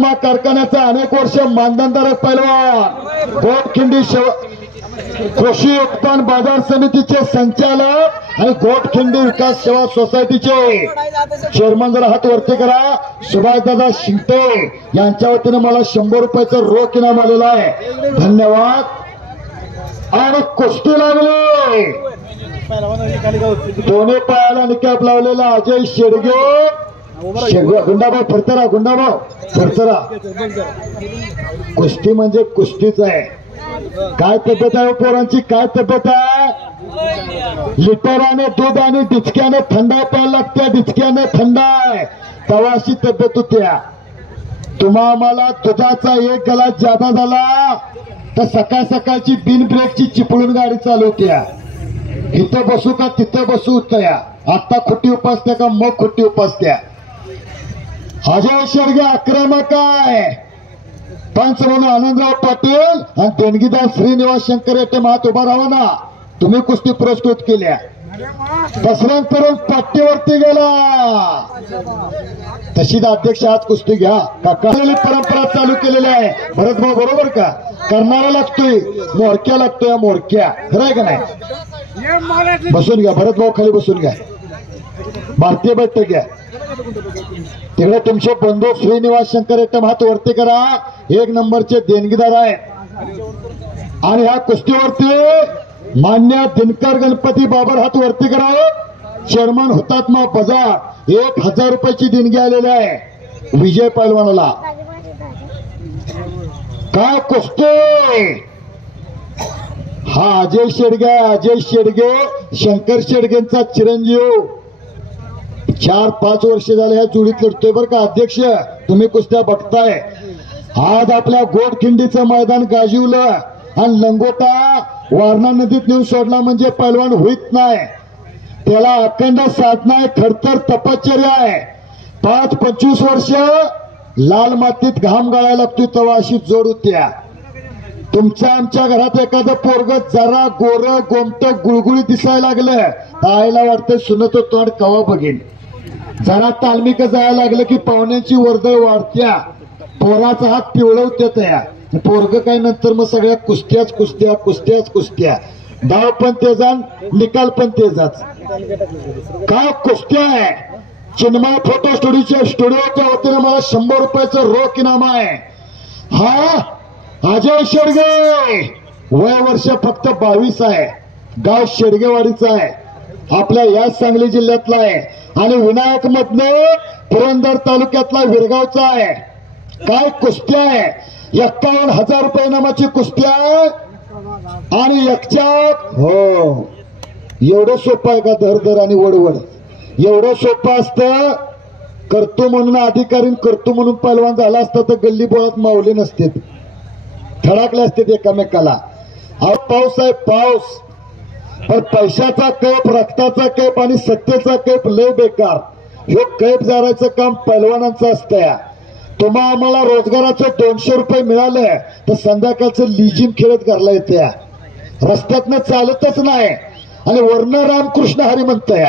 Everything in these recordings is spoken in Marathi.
हुतात्मा कारखान्याचा अनेक वर्ष मानधनधारक पैलवान, गोटखिंडी कृषी उत्पन्न बाजार समितीचे संचालक आणि गोटखिंडी विकास सेवा सोसायटीचे चेअरमन, जरा हात वरती करा, सुभाषदादा शिंगटे यांच्या वतीने मला 100 रुपयाचं रोख इनाम आलेलं आहे. धन्यवाद. आणि कुस्ती लागली, दोन्ही पायाला निकाप लावलेला अजय शेडगे, गुंडाभाऊ फरतरा, गुंडाभाऊ फरतरा. कुस्ती म्हणजे कुस्तीच आहे. काय तब्येत आहे पोरांची, काय तब्येत आहे? लिटराने दूध आणि डिचक्याने थंडा प्यायला लागत्या, डिचक्याने थंडा आहे तवा अशी तब्येत होत्या. तुम्हा आम्हाला दुधाचा एक गलास जादा झाला तर सकाळ सकाळची बिन ब्रेकची चिपळून गाडी चालवत्या. इथं बसू का तिथं बसू होत्या. आता खोटी उपासत्या का मग खोटी उपासत्या. अजय शेडगे आक्रमक आहे. पंच म्हणून आनंदराव पाटील आणि देणगीदार श्रीनिवास शंकर येथे मात उभा राहा ना. तुम्ही कुस्ती पुरस्कृत केल्या. दसऱ्यात करून पाट्टीवरती गेला. तशीच अध्यक्ष आज कुस्ती घ्या. काकाली परंपरा चालू केलेली आहे. भरत भाऊ बरोबर का? करणारा लागतोय, मोरक्या लागतोय, मोरक्या खरं आहे का नाही? बसून घ्या भरत भाऊ, खाली बसून घ्या. भारतीय बैठक घ्या. तिकडे तुमचे बंधू श्रीनिवास शंकर एकदम हात वरती करा. 1 नंबरचे देणगीदार आहेत. आणि ह्या कुस्तीवरती मान्य दिनकर गणपती बाबर हात वरती करा. चेअरमन हुतात्मा बजाज 1000 रुपयाची देणगी आलेली आहे विजय पैलवानाला. काय कुस्ती, हा अजय शेडगे, अजय शेडगे शंकर शेडगेंचा चिरंजीव. 4-5 वर्ष झाले ह्या जोडीत लढतोय बरं का अध्यक्ष. तुम्ही कुस्त्या बघताय. आज आपल्या गोटखिंडीचं मैदान गाजवलं आणि लंगोटा वारणा नदीत नेऊन सोडला म्हणजे पैलवान होईत नाही. त्याला अखंड साधना आहे, खडतर तपश्चर्या आहे. 5-25 वर्ष लाल मातीत घाम गाळायला लागतोय तेव्हा अशी जोड होत्या. तुमच्या आमच्या घरात एखादं पोरग जरा गोर गोमट गुळगुळी दिसायला लागलं तर आईला वाटतं सुनतं तोंड कवा बघेन. जरा तालमीक जायला लागलं की पाहुण्यांची वर्दळ वाढत्या, पोराचा हात पिवळवत्या तया. पोरग काय नंतर मग सगळ्या कुस्त्याच कुस्त्या, कुस्त्याच कुस्त्या. डाव पण तेजा, निकाल पण तेजाच. काय कुस्त्या आहे. चिन्मय फोटो स्टुडिओच्या वतीने मला 100 रुपयाचं रोख इनाम आहे. हा अजय शेडगे, वय वर्ष फक्त 22 आहे. गाव शेडगेवाडीचं आहे, आपल्या याच सांगली जिल्ह्यातला आहे. आणि विनायक मधने पुरंदर तालुक्यातला विरगावचा आहे. काय कुस्त्या आहे. 51,000 रुपये इनामाची कुस्ती आहे. आणि एकच्यात हो एवढं सोपं आहे का? धरधर आणि वडवड एवढं सोपं असतं. करतो म्हणून अधिकारी, करतो म्हणून पैलवान झाला असता तर गल्ली बोळात मावले नसते, धडाकले असते एकामेकाला. हा पाऊस आहे पाऊस. पण पैशाचा कैप, रक्ताचा कैप आणि सत्तेचा कैप लय बेकार. हे कैप जारायचं काम पैलवानांचं असतं. तुम्हा आम्हाला रोजगाराचं 200 रुपये मिळाले तर संध्याकाळचं लिजिम खेळत घरला येते. रस्त्यातनं चालतच नाही आणि वर्ण रामकृष्ण हरी म्हणतंय.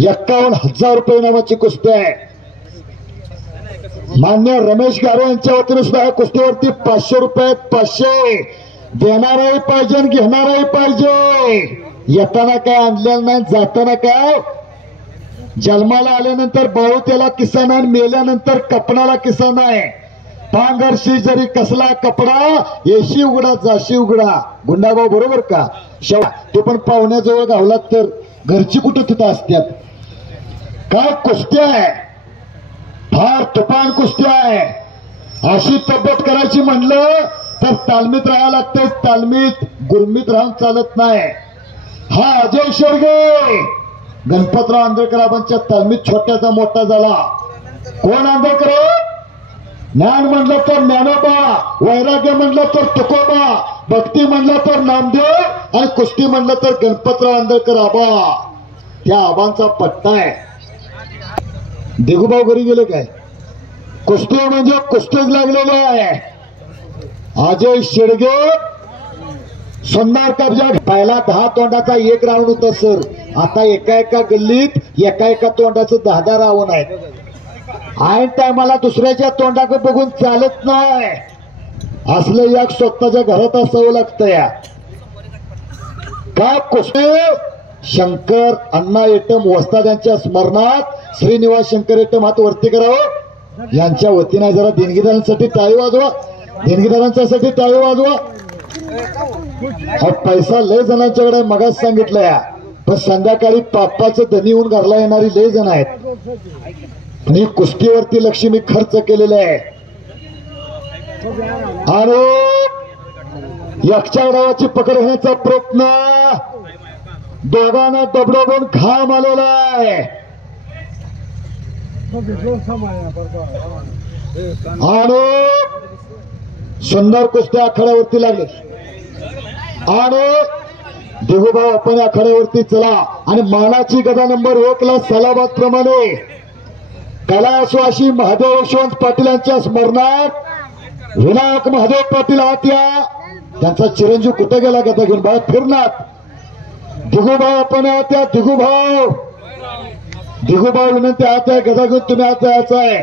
51,000 रुपये इनामाची कुस्ती आहे. मान्य रमेश गारो यांच्या वतीने सुद्धा या कुस्तीवरती 500 रुपये 500 देणाराही पाहिजे आणि घेणाराही पाहिजे. येताना काय आणलेलं नाही, जाताना काय. जन्माला आल्यानंतर भाऊ त्याला किस्सा नाही, मेल्यानंतर कपडाला किस्सा नाही. पांघरशी जरी कसला कपडा, येशी उघडा जाशी उघडा. गुंडाभाऊ बरोबर का? शेवट ते पण पाहुण्याजवळ गावलात तर घरची कुठं तिथं असतात. काय कुस्ती आहे, फार तुफान कुस्ती आहे. अशी तब्येत करायची म्हणलं तर तालमीत राहायला लागतंय. तालमीत गुरमीत राहून चालत नाही. हा अजय शेडगे गणपतराव आंबेडकरांच्या तालमीत छोट्याचा मोठा झाला. कोण आंबेडकर? ज्ञान म्हणलं तर ज्ञानोबा, वैराग्य म्हणलं तर तुकोबा, भक्ती म्हणलं तर नामदेव आणि कुस्ती म्हणलं तर गणपतराव आंबेडकर आबा. त्या आबांचा पट्टा आहे. देगूभाऊ घरी गेले काय? कुस्ती म्हणजे कुस्तीच लागलेले आहे. अजय शेडगे सोनार कब्जा. पहिला 10 तोंडाचा 1 राऊंड होता सर. आता एका एका गल्लीत एका एका तोंडाचं 10-10 राऊंड आहेत. ऐन टायमाला दुसऱ्याच्या तोंडाकडे बघून चालत नाही. असलं या स्वतःच्या घरात असावं लागतं. या का कुस्ते शंकर अण्णा येटम वस्ताद यांच्या स्मरणात श्रीनिवास शंकर येटम हात वरती करावं. यांच्या वतीने जरा देणगीदारांसाठी टाळी वाजवा. देणगीदारांच्यासाठी टाळी वाजवा. हा पैसा लय जणांच्याकडे मगाच सांगितलं या, पण संध्याकाळी पापाचं धनी होऊन घरला येणारी लय जण आहेत. आणि कुस्तीवरती लक्ष मी खर्च केलेलं आहे. आणि यक्षाव डावाची पकड घेण्याचा प्रयत्न दोघांना दबडोबून घाम आलेला आहे. आणि सुंदर कुस्त्या आखाड्यावरती लागले. आणि देहूभाऊ आपण आखाड्यावरती चला. आणि मानाची गदा नंबर 1 ला सलाबाद प्रमाणे कैलासवासी महादेव यशवंत पाटील यांच्या स्मरणात विनायक महादेव पाटील आत या. त्यांचा चिरंजीव कुठे गेला गदा घेऊन बाहेर फिरणार. दिगूभाऊ आपण आत या. दिगूभाऊ विनंती आत आहे. गदा घेऊन तुम्ही आत यायचं आहे.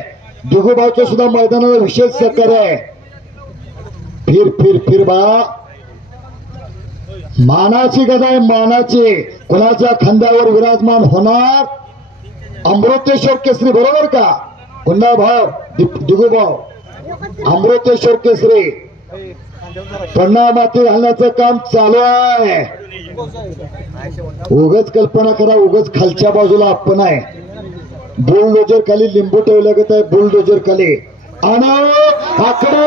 दिगूभाऊचं सुद्धा मैदानावर विशेष सहकार्य आहे. फिर फिर फिर बा. मानाची गदा आहे. मानाची कुणाच्या खांद्यावर विराजमान होणार. अमृतेश्वर केसरी बरोबर का कुंडा भाव दिगूभाऊ. अमृतेश्वर केसरी पन्ना माती घालण्याचं काम चालू आहे. उगच कल्पना करा. उगच खालच्या बाजूला आपण आहे. बुलडोजर खाली लिंबू ठेवलं गत आहे. बुलडोजर खाली आणि आकडे